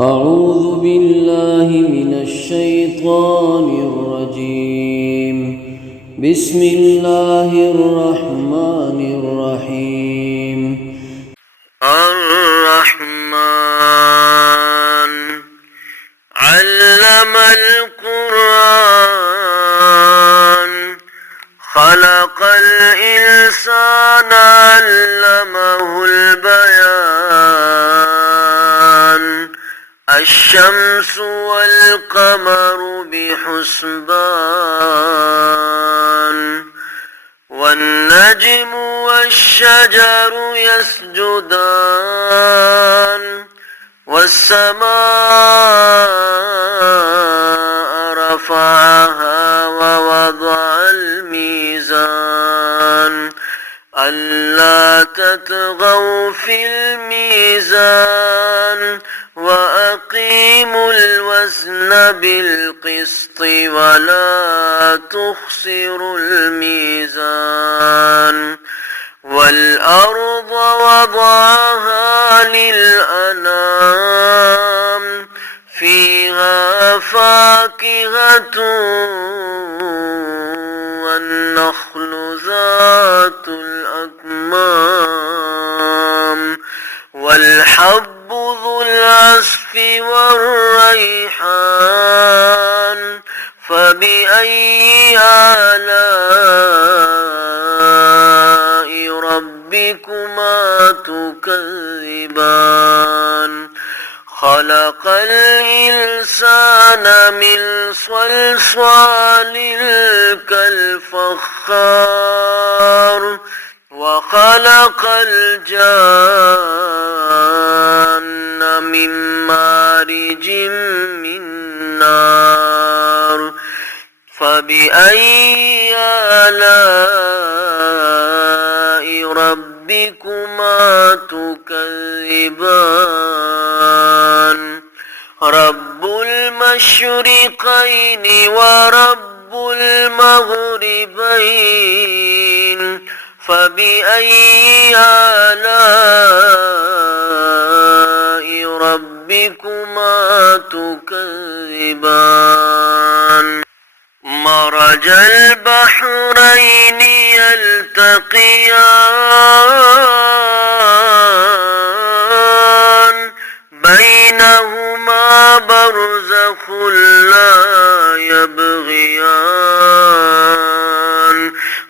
أعوذ بالله من الشيطان الرجيم. بسم الله الرحمن الرحيم. الرحمن علم القرآن خلق الإنسان علمه البيان الشمس والقمر بحسبان والنجم والشجر يسجدان والسماء رفعها ووضع الميزان ألا تطغوا في الميزان وأقيموا الوزن بالقسط ولا تخسروا الميزان والأرض وضعها للأنام فيها فاكهة والنخل ذات الأكمام والحب ذو العصف والريحان فبأي آلاء ربكما تكذبان خلق الإنسان من صلصال كالفخار وخلق الجان من مارج من نار فبأي آلاء ربكما تكذبان رب المشرقين ورب المغربين فبأي آلاء ربكما تكذبان مرج البحرين يلتقيان بينهما برزخ لا يبغيان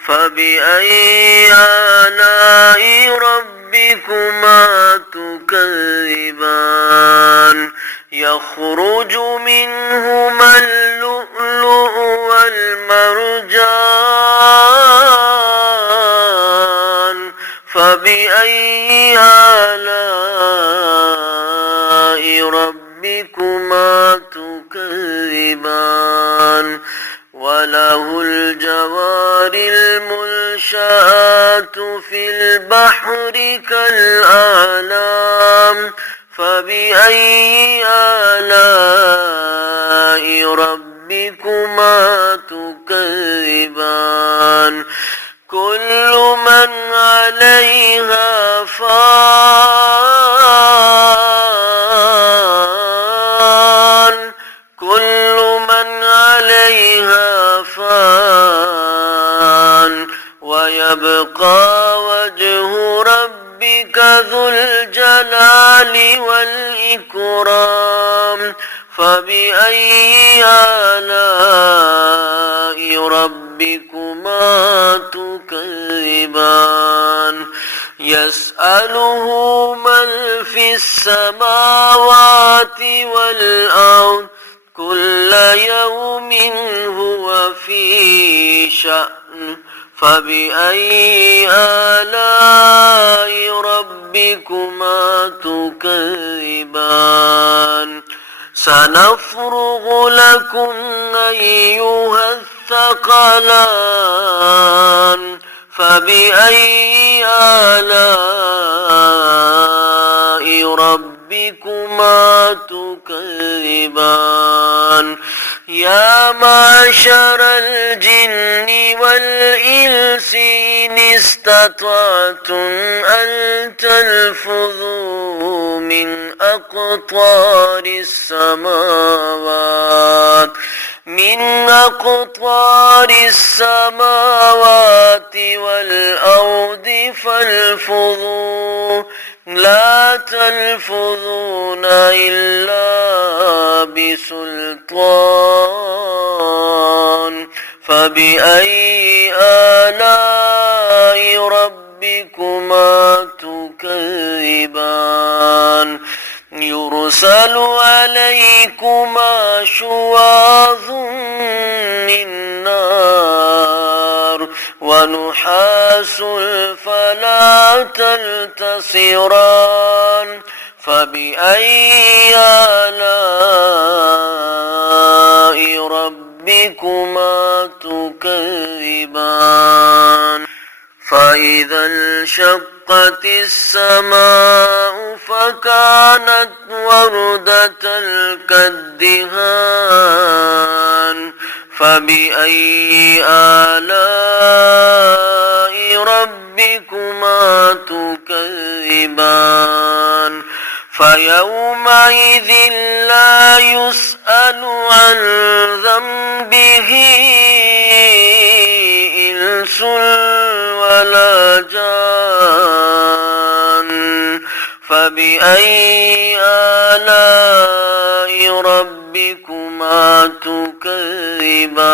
فبأي آلاء ربكما تكذبان يخرج منهما اللؤلؤ والمرجان فبأي آلاء ربكما تكذبان وله الجوار المنشآت في البحر كالأعلام فبأي آلاء ربكما تكذبان كل من عليها فان كل من عليها فان ويبقى وجه ربك ذو الجلال والإكرام فبأي آلاء ربكما تكذبان يسأله من في السماوات والأرض كل يوم هو في شأن فبأي آلاء ربكما تكذبان سنفرغ لكم أيها الثقلان فبأي آلاء ربكما تكذبان يا معشر الجن والإنس إن استطعتم أن تنفذوا من أقطار السماوات والأرض فانفذوا لا تنفذون إلا بسلطان فبأي آلاء ربكما تكذبان يرسل عليكما شواظ من نار ونحاس فلا تنتصران فبأي آلاء ربكما تكذبان فإذا انشقت السماء فكانت وردة كالدهان فبأي آلاء ربكما تكذبان فيومئذ لا يسأل عن ذنبه إنس ولا جان فبأي آلاء ربكما تكذبان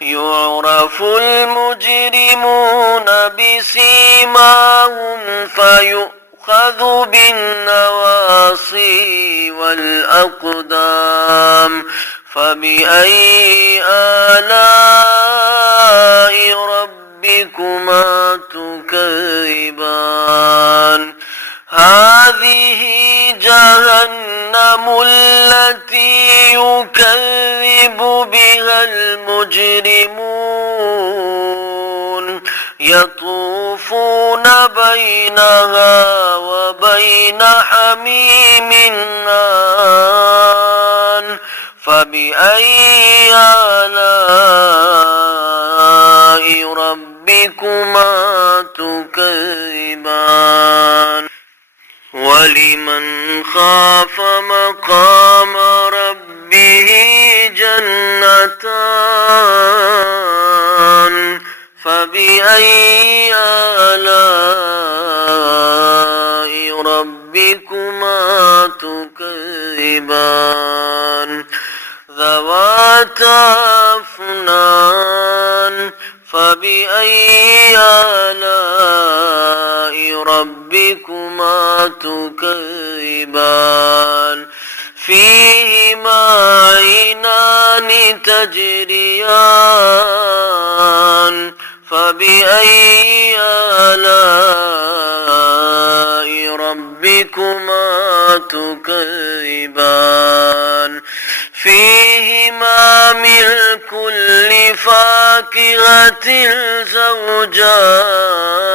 يعرف المجرمون بسيماهم فيؤخذ بالنواصي والأقدام فبأي آلاء ربكما تكذبان هذه جهنم التي يكذب بها المجرمون يطوفون بينها وبين حميم آن فبأي آلاء ربكما تكذبان ولمن خاف مقام ربه جنتان فبأي آلاء ربكما تكذبان ذواتا أفنان فبأي آلاء ربكما تكذبان فيهما عينان تجريان فبأي آلاء ربكما تكذبان فيهما من كل فاكهة زوجان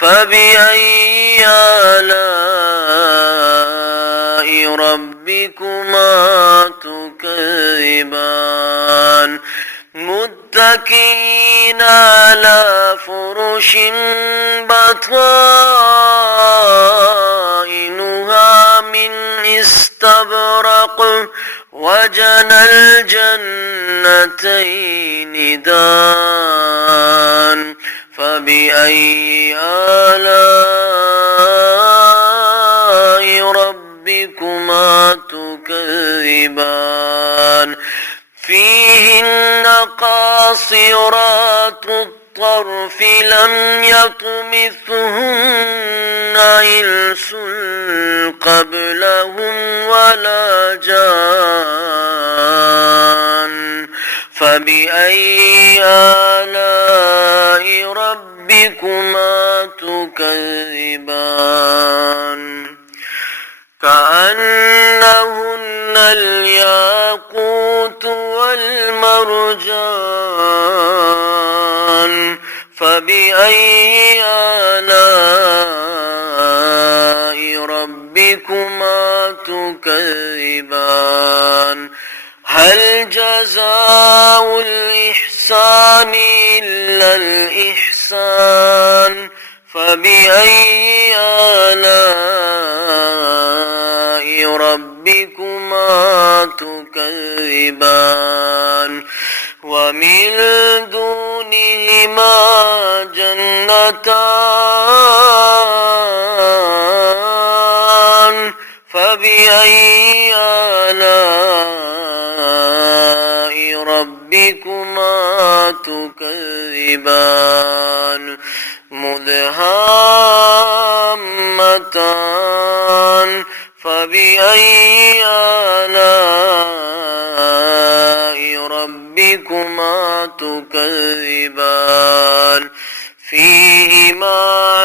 فبأي آلاء ربكما تكذبان متكئين على فرش بطائنها من استبرق وجنى الجنتين دان فبأي آلاء ربكما تكذبان فيهن قاصرات الطرف لم يطمثهن إنس قبلهم ولا جان فبأي آلاء ربكما تكذبان كأنهن الياقوت والمرجان فبأي آلاء ربكما ربكما تكذبان هل جزاء الإحسان إلا الإحسان فبأي آلاء ربكما تكذبان ومن دونهما جنتان فبأي آلاء ربكما تكذبان مدهامتان فبأي آلاء ربكما تكذبان فيهما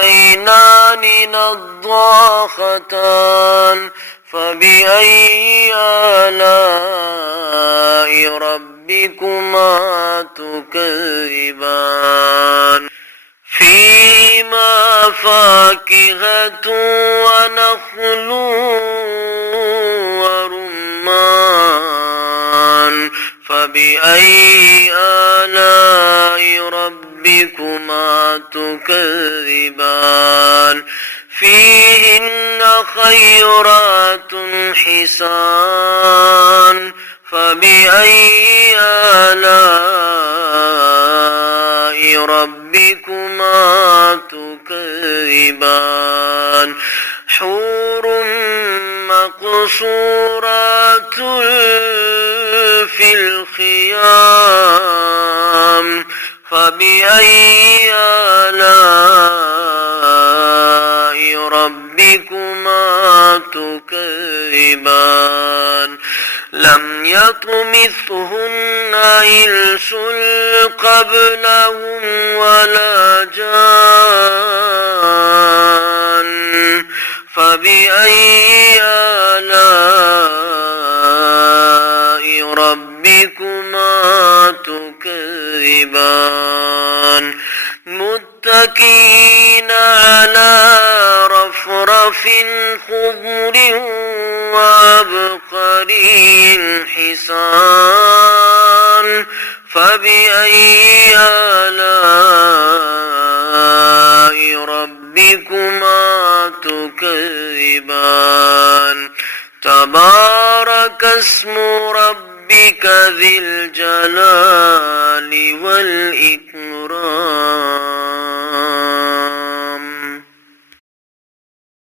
عينان نضاختان فبأي آلاء ربكما تكذبان فيهما فاكهة ونخل ورمان فبأي آلاء ربكما تكذبان فيهن خيرات حسان فبأي آلاء ربكما تكذبان حور مقصورات في الخيام فبأي آلاء ربكما تكذبان لم يطمثهن إنس قبلهم ولا جان فبأي آلاء ربكما تكذبان متكئين على رفرف خضر وعبقري حسان فبأي آلاء ربكما تكذبان تبارك اسم ربك ذي الجلال والإكرام